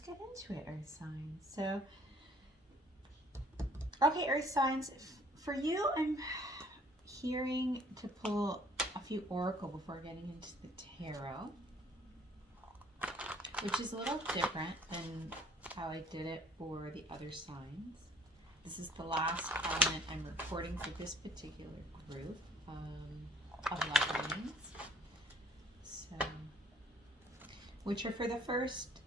let's get into it, Earth signs. So, okay, Earth signs, for you, I'm hearing to pull a few oracle before getting into the tarot, which is a little different than how I did it for the other signs. This is the last element I'm recording for this particular group of love readings. So, which are for the first,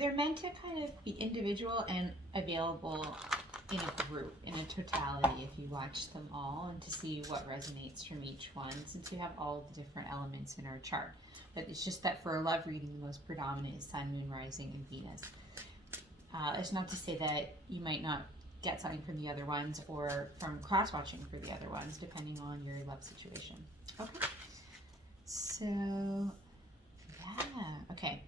they're meant to kind of be individual and available in a group, in a totality, if you watch them all, and to see what resonates from each one, since we have all the different elements in our chart. But it's just that for a love reading, the most predominant is Sun, Moon, Rising, and Venus. It's not to say that you might not get something from the other ones or from cross-watching for the other ones, depending on your love situation. Okay. So, yeah. Okay.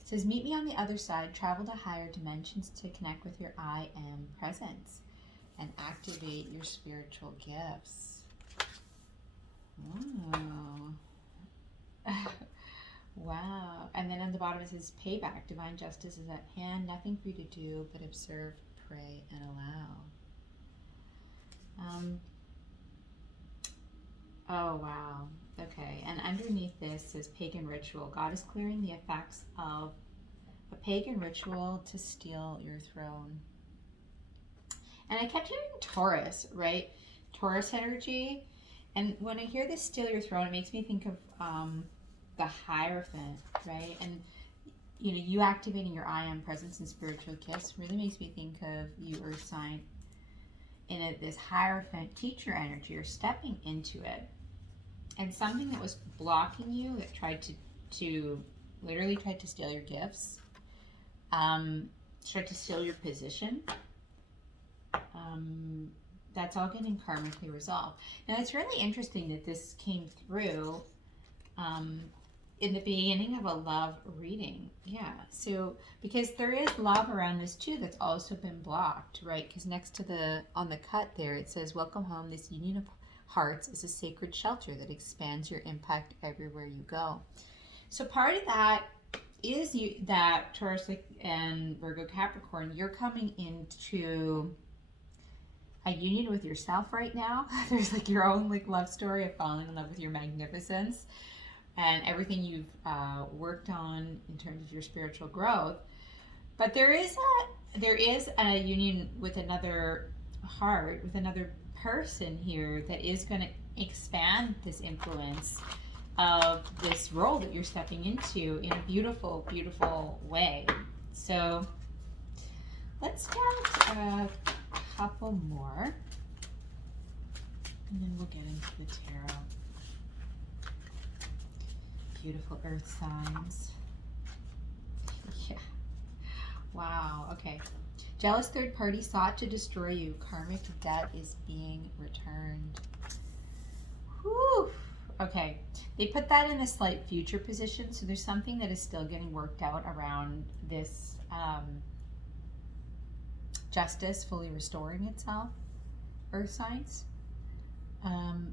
It says, meet me on the other side, travel to higher dimensions to connect with your I Am presence and activate your spiritual gifts. Oh. Wow. And then on the bottom it says, payback, divine justice is at hand, nothing for you to do but observe, pray, and allow. Oh, wow. Okay. And underneath this says pagan ritual. God is clearing the effects of a pagan ritual to steal your throne. And I kept hearing Taurus, right? Taurus energy. And when I hear this steal your throne, it makes me think of the Hierophant, right? And you activating your I Am presence and spiritual gifts really makes me think of you, Earth sign, in this Hierophant teacher energy, or stepping into it. And something that was blocking you, that tried to literally tried to steal your gifts, tried to steal your position, that's all getting karmically resolved. Now, it's really interesting that this came through in the beginning of a love reading. Yeah, so because there is love around this too that's also been blocked, right? Because next to on the cut there, it says, welcome home, this union of hearts is a sacred shelter that expands your impact everywhere you go. So part of that is that Taurus and Virgo Capricorn, you're coming into a union with yourself right now. There's like your own love story of falling in love with your magnificence and everything you've worked on in terms of your spiritual growth. But there is a union with another heart, with another person here that is going to expand this influence of this role that you're stepping into in a beautiful, beautiful way. So let's get a couple more, and then we'll get into the tarot. Beautiful Earth signs. Yeah. Wow. Okay. Jealous third party sought to destroy you. Karmic debt is being returned. Whew. Okay. They put that in a slight future position, so there's something that is still getting worked out around this justice fully restoring itself, Earth signs.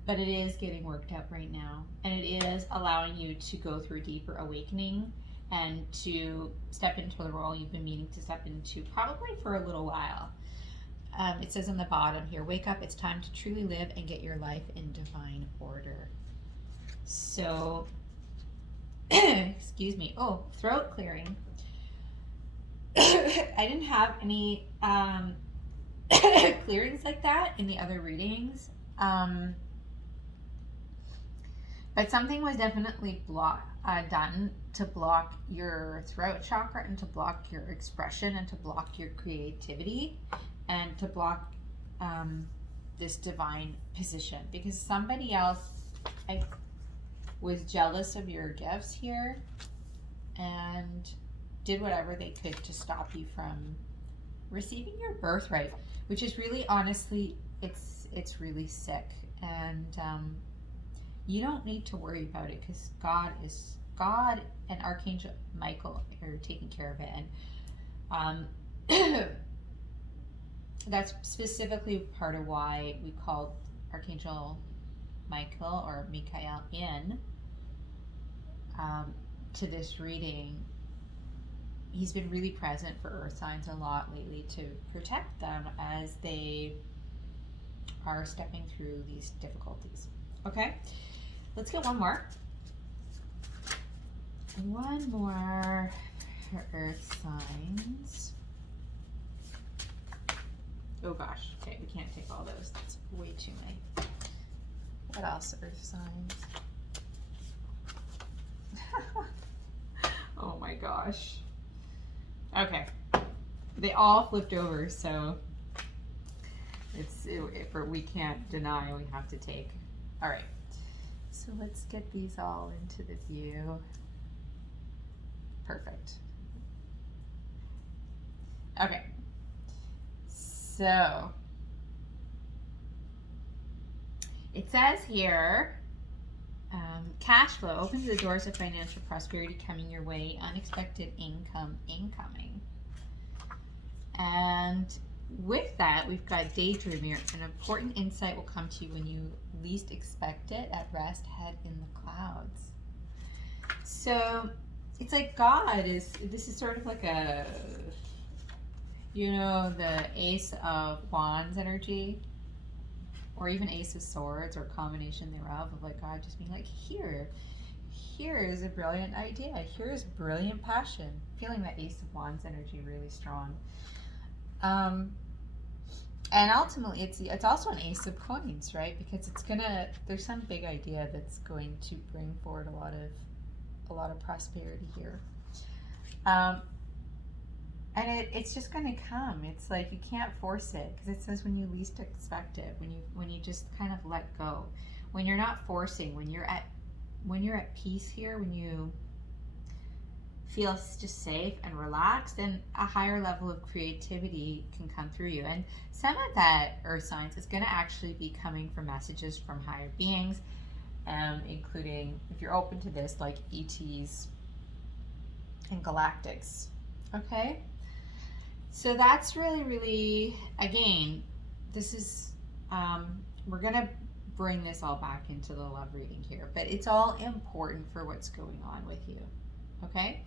But it is getting worked out right now, and it is allowing you to go through a deeper awakening and to step into the role you've been meaning to step into probably for a little while. It says on the bottom here, wake up, it's time to truly live and get your life in divine order. So, excuse me, oh, throat clearing. I didn't have any clearings like that in the other readings. But something was definitely done to block your throat chakra and to block your expression and to block your creativity and to block this divine position, because somebody else was jealous of your gifts here and did whatever they could to stop you from receiving your birthright, which is really, honestly, it's really sick, and you don't need to worry about it, because God and Archangel Michael are taking care of it. And that's specifically part of why we called Archangel Michael or Michael in, to this reading, he's been really present for earth signs a lot lately to protect them as they are stepping through these difficulties. Okay, let's get one more. One more for earth signs. Oh gosh, okay, we can't take all those. That's way too many. What else, earth signs? Oh my gosh. Okay, they all flipped over, so we can't deny, we have to take. All right, so let's get these all into the view. Perfect. Okay, so it says here, cash flow opens the doors of financial prosperity coming your way, unexpected income incoming. And with that, we've got daydreaming. An important insight will come to you when you least expect it. At rest, head in the clouds. So it's like this is sort of like a, you know, the Ace of Wands energy, or even Ace of Swords, or combination thereof, of like God just being like, here is a brilliant idea, here's brilliant passion. Feeling that Ace of Wands energy really strong. And ultimately it's also an Ace of Coins, right? Because there's some big idea that's going to bring forward a lot of prosperity here. And it's just going to come. It's like you can't force it, because it says when you least expect it, when you just kind of let go, when you're not forcing, when you're at peace here, when you feel just safe and relaxed, then a higher level of creativity can come through you. And some of that, earth signs, is going to actually be coming from messages from higher beings, including, if you're open to this, like ETs and galactics. Okay, so that's really, really, again, this is we're gonna bring this all back into the love reading here, but it's all important for what's going on with you. Okay,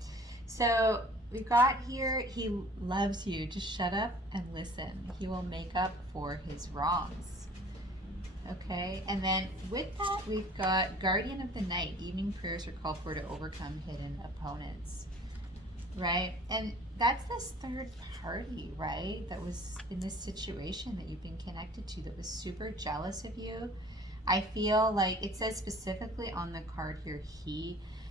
so we've got here, he loves you, just shut up and listen, he will make up for his wrongs. Okay, and then with that, we've got Guardian of the Night. Evening prayers are called for to overcome hidden opponents, right? And that's this third party, right, that was in this situation that you've been connected to, that was super jealous of you. I feel like it says specifically on the card here,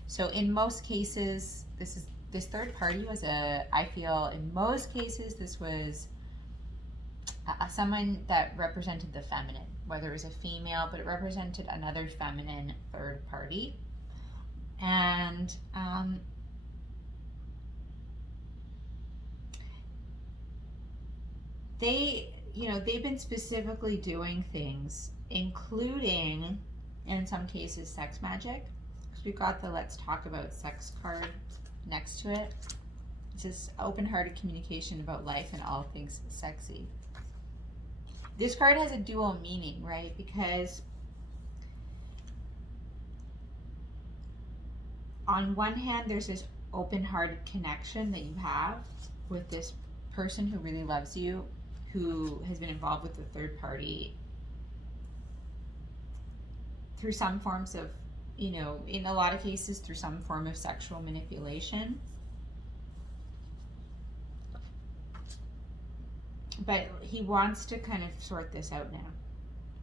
so in most cases, this third party was I feel in most cases this was someone that represented the feminine, whether it was a female, but it represented another feminine third party. And they've been specifically doing things, including, in some cases, sex magic. Because we've got the Let's Talk About Sex card next to it. It's just open-hearted communication about life and all things sexy. This card has a dual meaning, right? Because on one hand, there's this open-hearted connection that you have with this person who really loves you, who has been involved with the third party through some forms of, in a lot of cases, through some form of sexual manipulation. But he wants to kind of sort this out now.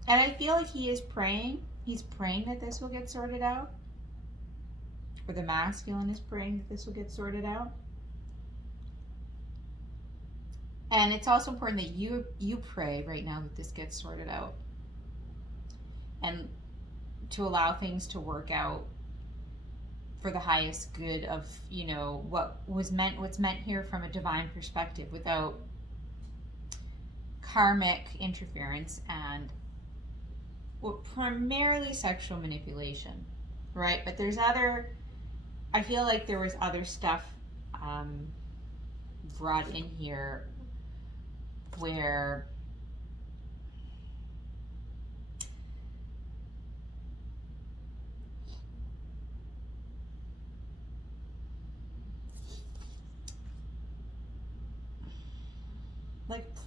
And I feel like he is praying. He's praying that this will get sorted out. Or the masculine is praying that this will get sorted out. And it's also important that you pray right now that this gets sorted out. And to allow things to work out for the highest good of, what's meant here from a divine perspective, without karmic interference and primarily sexual manipulation, right? But I feel like there was other stuff brought in here where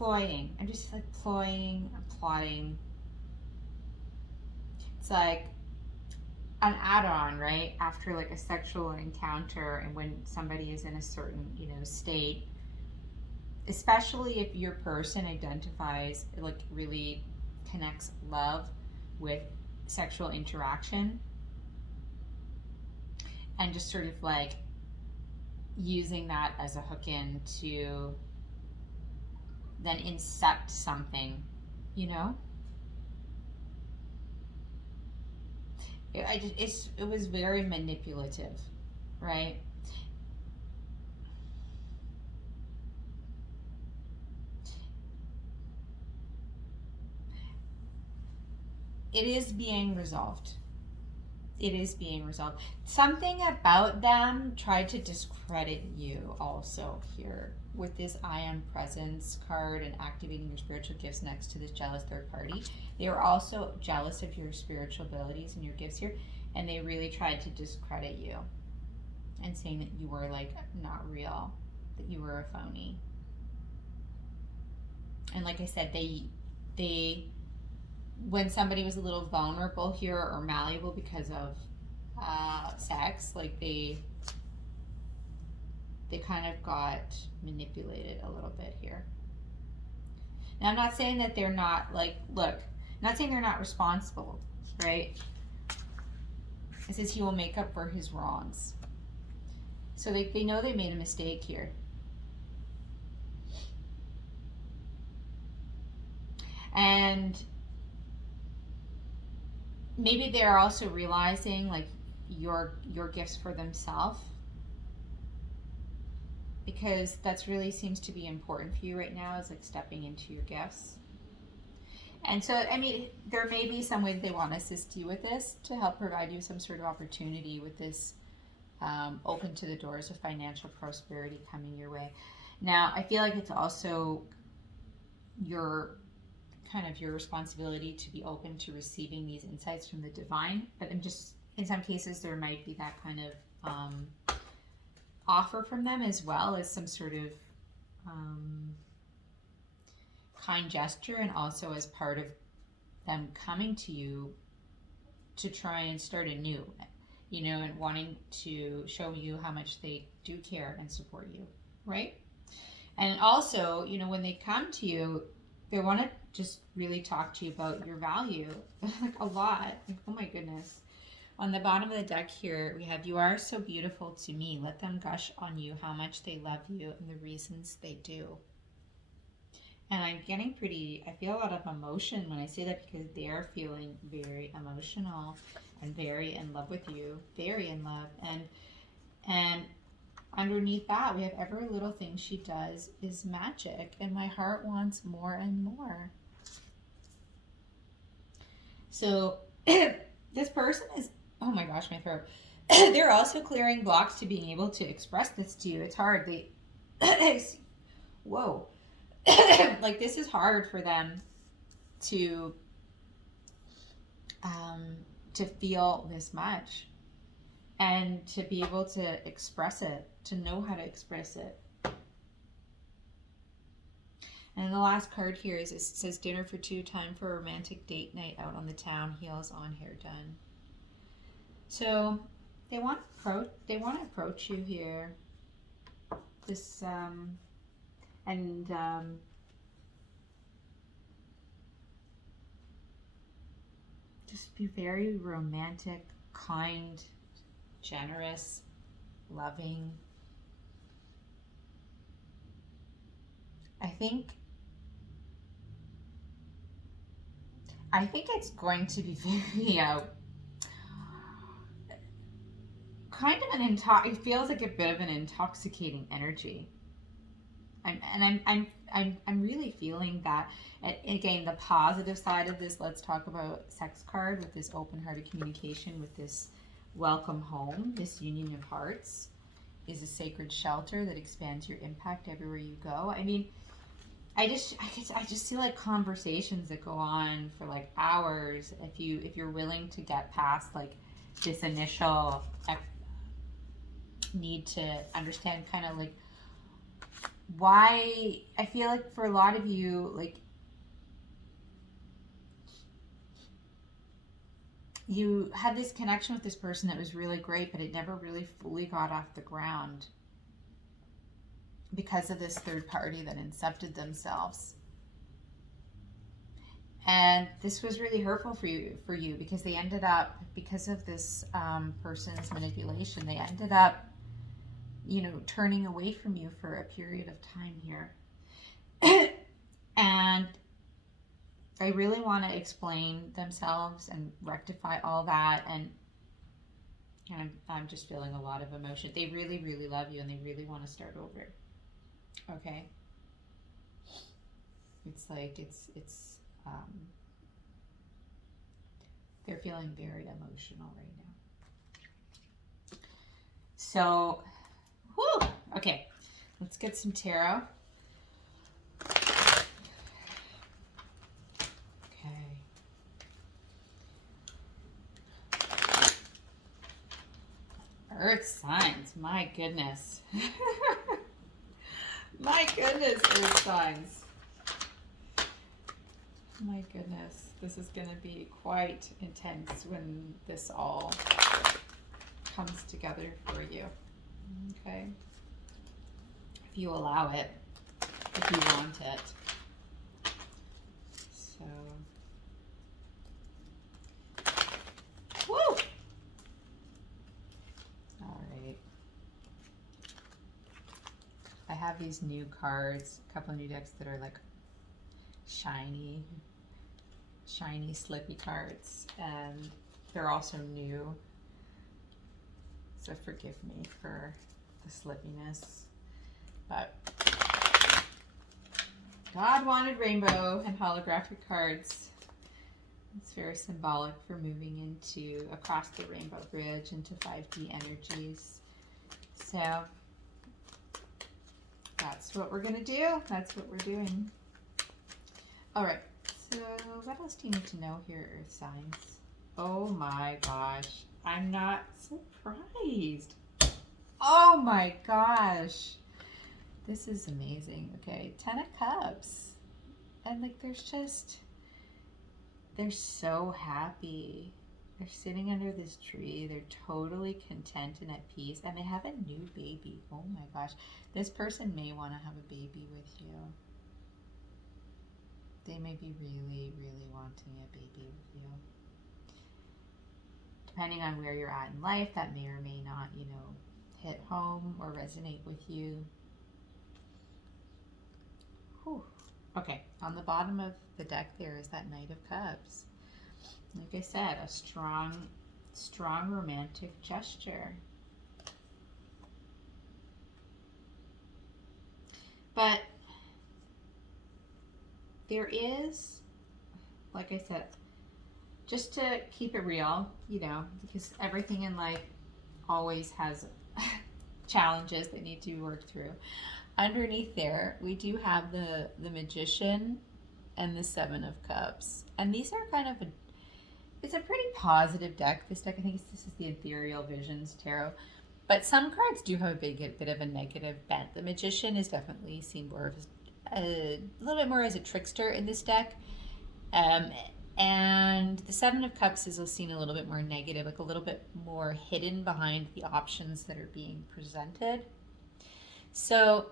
cloying. I'm just like cloying, plotting. It's like an add-on, right? After like a sexual encounter, and when somebody is in a certain, state, especially if your person identifies, like really connects love with sexual interaction, and just sort of like using that as a hook in to then incept something, it was very manipulative, right? It is being resolved. It is being resolved. Something about them tried to discredit you also here with this I am presence card and activating your spiritual gifts next to this jealous third party. They were also jealous of your spiritual abilities and your gifts here, and they really tried to discredit you and saying that you were like not real, that you were a phony. And like I said, they when somebody was a little vulnerable here or malleable because of sex, like they kind of got manipulated a little bit here. Now, I'm not saying that they're not, like, look, I'm not saying they're not responsible, right? It says he will make up for his wrongs. So they know they made a mistake here. And maybe they're also realizing like your gifts for themselves, because that's really seems to be important for you right now, is like stepping into your gifts. And so, I mean, there may be some way that they want to assist you with this to help provide you some sort of opportunity with this, open to the doors of financial prosperity coming your way. Now, I feel like it's also your responsibility to be open to receiving these insights from the divine. But I'm just, in some cases, there might be that kind of offer from them, as well as some sort of kind gesture, and also as part of them coming to you to try and start anew, and wanting to show you how much they do care and support you, right? And also, when they come to you, they want to just really talk to you about your value, like a lot. Like, oh my goodness. On the bottom of the deck here, we have, you are so beautiful to me. Let them gush on you how much they love you and the reasons they do. And I'm getting I feel a lot of emotion when I say that, because they're feeling very emotional and very in love with you, very in love. And underneath that, we have every little thing she does is magic, and my heart wants more and more. So this person is, oh my gosh, my throat. They're also clearing blocks to being able to express this to you. It's hard. Whoa. Like, this is hard for them to feel this much, and to be able to express it, to know how to express it. And the last card here is, it says dinner for two, time for a romantic date night out on the town, heels on, hair done. So they want to approach you here. This just be very romantic, kind, generous, loving. I think it's going to be very kind of it feels like a bit of an intoxicating energy. I'm really feeling that. And again, the positive side of this, let's talk about sex card, with this open-hearted communication, with this welcome home, this union of hearts, is a sacred shelter that expands your impact everywhere you go. I mean, I just see like conversations that go on for like hours if you're willing to get past like this initial need to understand kind of like why I feel like for a lot of you, like, you had this connection with this person that was really great, but it never really fully got off the ground because of this third party that incepted themselves. And this was really hurtful for you because they ended up, because of this person's manipulation, they ended up, you know, turning away from you for a period of time here. And they really want to explain themselves and rectify all that. And I'm just feeling a lot of emotion. They really, really love you and they really want to start over. Okay. It's like, they're feeling very emotional right now. So, whew, okay, let's get some tarot. Okay. Earth signs, my goodness. My goodness, Earth signs. My goodness, this is going to be quite intense when this all comes together for you. Okay? If you allow it, if you want it. So, woo! All right. I have these new cards, a couple of new decks that are like shiny, slippy cards, and they're also new, so forgive me for the slippiness, but God wanted rainbow and holographic cards. It's very symbolic for moving into across the rainbow bridge into 5D energies. So that's what we're gonna do. That's what we're doing. All right. So what else do you need to know here, Earth signs? Oh my gosh. I'm not surprised. Oh my gosh. This is amazing. Okay. 10 of Cups. And like they're so happy. They're sitting under this tree. They're totally content and at peace. And they have a new baby. Oh my gosh. This person may want to have a baby with you. They may be really, really wanting a baby with you. Depending on where you're at in life, that may or may not, you know, hit home or resonate with you. Whew. Okay, on the bottom of the deck there is that Knight of Cups. Like I said, a strong romantic gesture. But there is, like I said, just to keep it real, you know, because everything in life always has challenges that need to be worked through. Underneath there, we do have the Magician and the Seven of Cups. And these are kind of it's a pretty positive deck. This deck, I think this is the Ethereal Visions Tarot. But some cards do have a bit of a negative bent. The Magician is definitely seen more of a little bit more as a trickster in this deck. And the Seven of Cups is seen a little bit more negative, like a little bit more hidden behind the options that are being presented. So,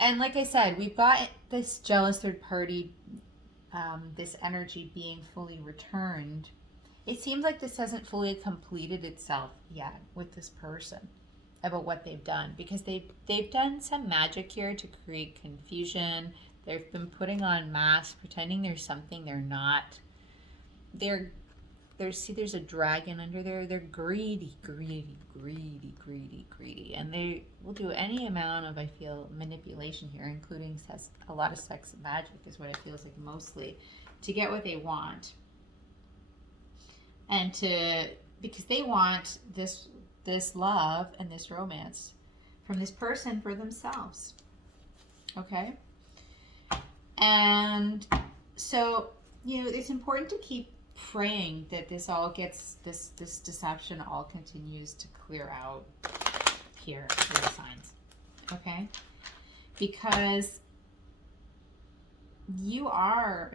and like I said, we've got this jealous third party, this energy being fully returned. It seems like this hasn't fully completed itself yet with this person about what they've done, because they've done some magic here to create confusion. They've been putting on masks, pretending there's something they're not. There's a dragon under there. They're greedy, and they will do any amount of, I feel, manipulation here, including a lot of sex and magic is what it feels like mostly, to get what they want, and because they want this love and this romance from this person for themselves. Okay. And so, you know, it's important to keep praying that this all gets, this deception all continues to clear out here, the signs. okay? Because you are,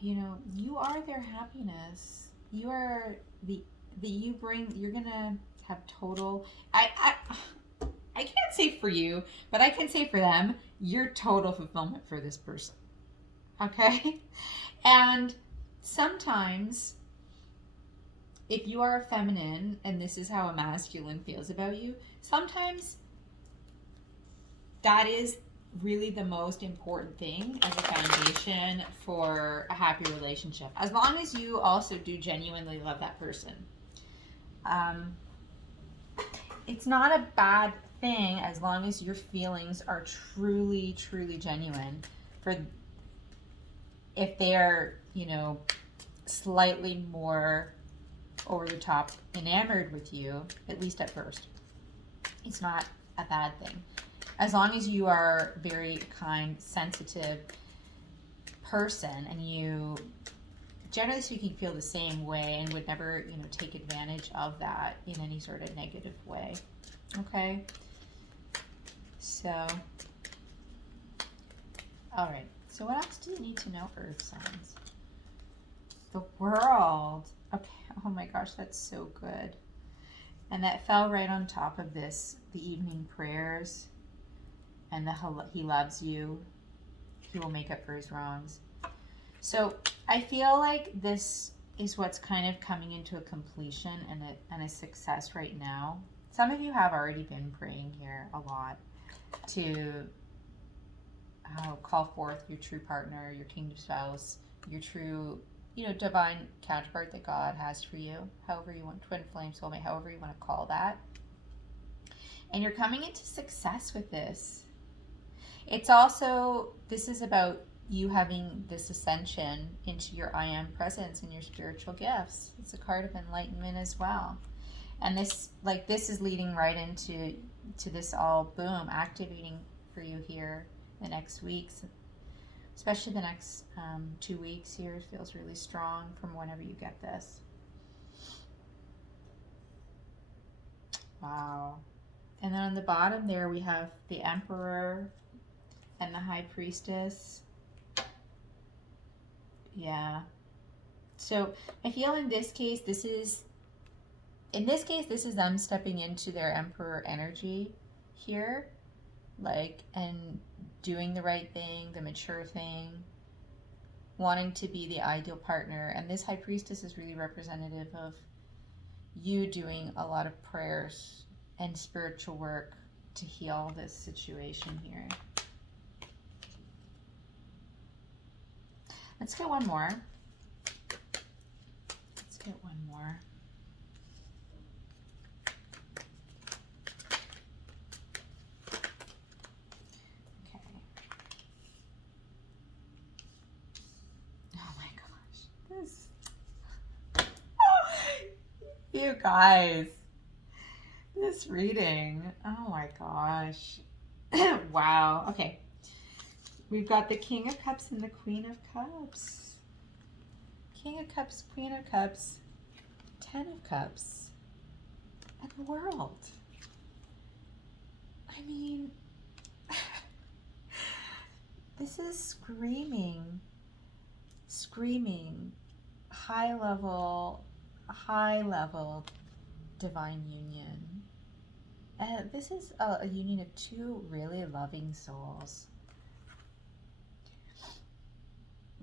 you are their happiness. You are you're gonna have total, I can't say for you, but I can say for them, you're total fulfillment for this person, okay? And sometimes, if you are a feminine and this is how a masculine feels about you, sometimes that is really the most important thing as a foundation for a happy relationship. As long as you also do genuinely love that person. It's not a bad thing as long as your feelings are truly, truly genuine. For if they are, slightly more over the top enamored with you, at least at first, it's not a bad thing. As long as you are a very kind, sensitive person and you, generally speaking, feel the same way and would never, take advantage of that in any sort of negative way. Okay? So, all right. So what else do you need to know, Earth signs? The World. Okay. Oh my gosh, that's so good. And that fell right on top of this, the evening prayers and the He loves you. He will make up for his wrongs. So I feel like this is what's kind of coming into a completion and a success right now. Some of you have already been praying here a lot to call forth your true partner, your kingdom spouse, your true, divine counterpart that God has for you, however you want, twin flame, soulmate, however you want to call that. And you're coming into success with this. It's also, this is about you having this ascension into your I am presence and your spiritual gifts. It's a card of enlightenment as well. And this is leading right into this all, boom, activating for you here the next weeks, especially the next 2 weeks here. It feels really strong from whenever you get this. Wow. And then on the bottom there we have the Emperor and the High Priestess. Yeah. So I feel in this case, this is them stepping into their Emperor energy here, and doing the right thing, the mature thing, wanting to be the ideal partner. And this High Priestess is really representative of you doing a lot of prayers and spiritual work to heal this situation here. Let's get one more. Okay. Oh my gosh. You guys. This reading. Oh my gosh. Wow. Okay. We've got the King of Cups and the Queen of Cups. King of Cups, Queen of Cups, 10 of Cups, and the World. I mean, this is screaming high level divine union. And this is a union of two really loving souls.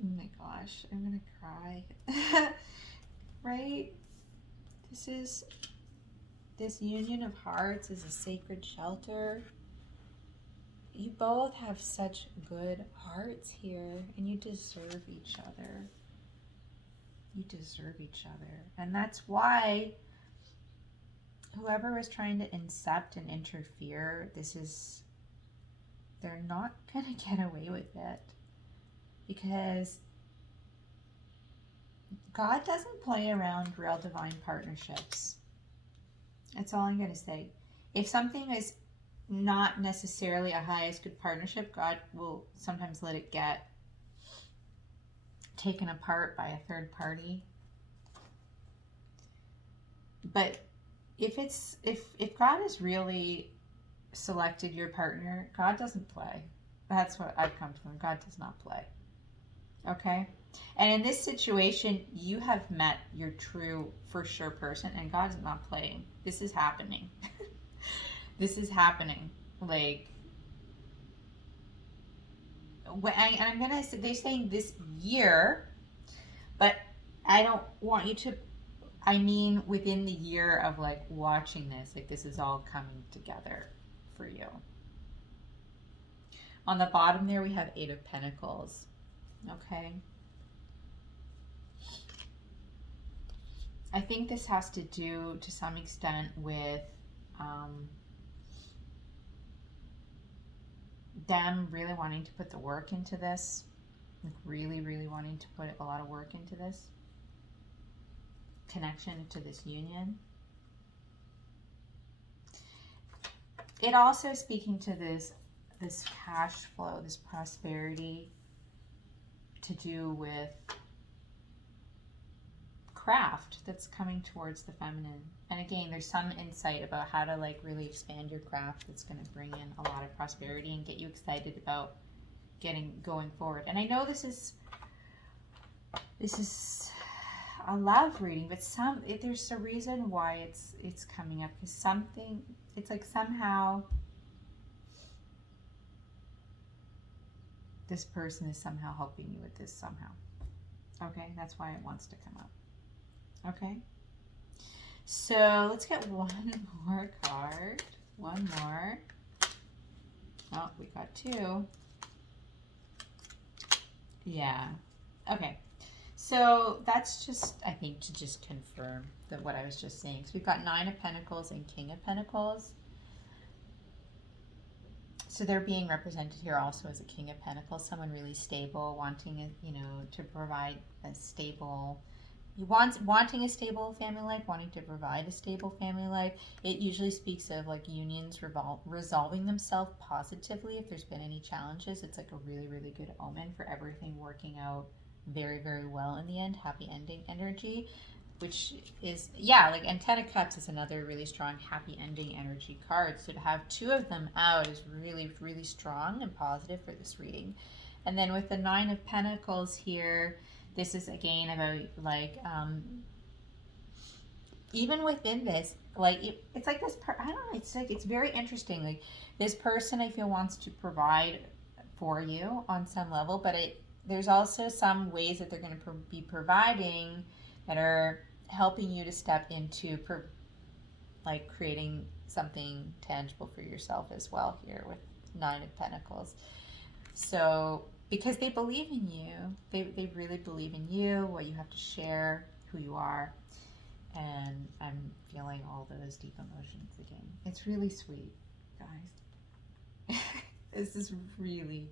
Oh my gosh, I'm gonna cry. Right? This union of hearts is a sacred shelter. You both have such good hearts here, and you deserve each other. And that's why whoever is trying to incept and interfere, they're not gonna get away with it. Because God doesn't play around real divine partnerships. That's all I'm going to say. If something is not necessarily a highest good partnership, God will sometimes let it get taken apart by a third party. But if God is really selected your partner, God doesn't play. That's what I've come to learn. God does not play. Okay? And in this situation, you have met your true, for sure person, and God is not playing. This is happening. This is happening. Like, and I'm gonna say, they're saying this year, but I don't want you to, I mean within the year of like watching this, like this is all coming together for you. On the bottom there we have 8 of Pentacles. Okay. I think this has to do to some extent with them really wanting to put the work into this. Like really, really wanting to put a lot of work into this connection, to this union. It also speaking to this cash flow, this prosperity, to do with craft that's coming towards the feminine. And again, there's some insight about how to like really expand your craft that's going to bring in a lot of prosperity and get you excited about going forward. And I know this is a love reading, but there's a reason why it's coming up, because something, it's like somehow this person is somehow helping you with this somehow. Okay, that's why it wants to come up. Okay, so let's get one more card. One more. Oh, we got 2. Yeah. Okay. So that's just, I think, to just confirm that what I was just saying. So we've got 9 of Pentacles and King of Pentacles. So they're being represented here also as a King of Pentacles, someone really stable, wanting, to provide a stable, wanting a stable family life, wanting to provide a stable family life. It usually speaks of like unions resolving themselves positively. If there's been any challenges, it's like a really, really good omen for everything working out very, very well in the end. Happy ending energy, which is, yeah, like, and 10 of Cups is another really strong happy ending energy card. So to have 2 of them out is really, really strong and positive for this reading. And then with the 9 of Pentacles here, this is again about like, even within this, like, it's like this, I don't know, it's like, it's very interesting. Like, this person I feel wants to provide for you on some level, but there's also some ways that they're going to be providing that are helping you to step into like creating something tangible for yourself as well here with 9 of Pentacles. So because they believe in you, they really believe in you, what you have to share, who you are. And I'm feeling all those deep emotions again. It's really sweet, guys. This is really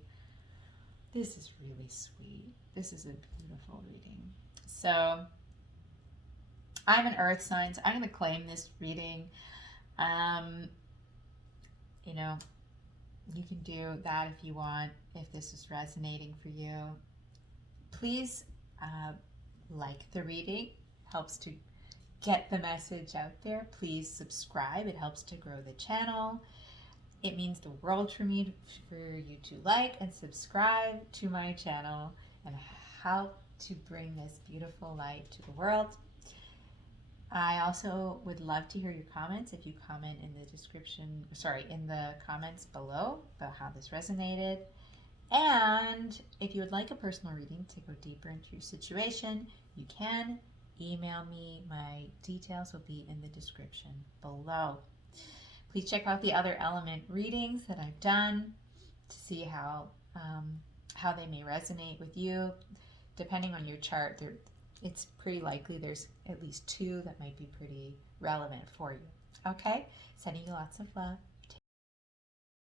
sweet. This is a beautiful reading. So I'm an earth sign, so I'm going to claim this reading. You can do that if you want, if this is resonating for you. Please like the reading. Helps to get the message out there. Please subscribe. It helps to grow the channel. It means the world for me for you to like and subscribe to my channel and help to bring this beautiful light to the world. I also would love to hear your comments. If you comment in the comments below about how this resonated. And if you would like a personal reading to go deeper into your situation, you can email me. My details will be in the description below. Please check out the other element readings that I've done to see how they may resonate with you. Depending on your chart, it's pretty likely there's at least 2 that might be pretty relevant for you. Okay? Sending you lots of love.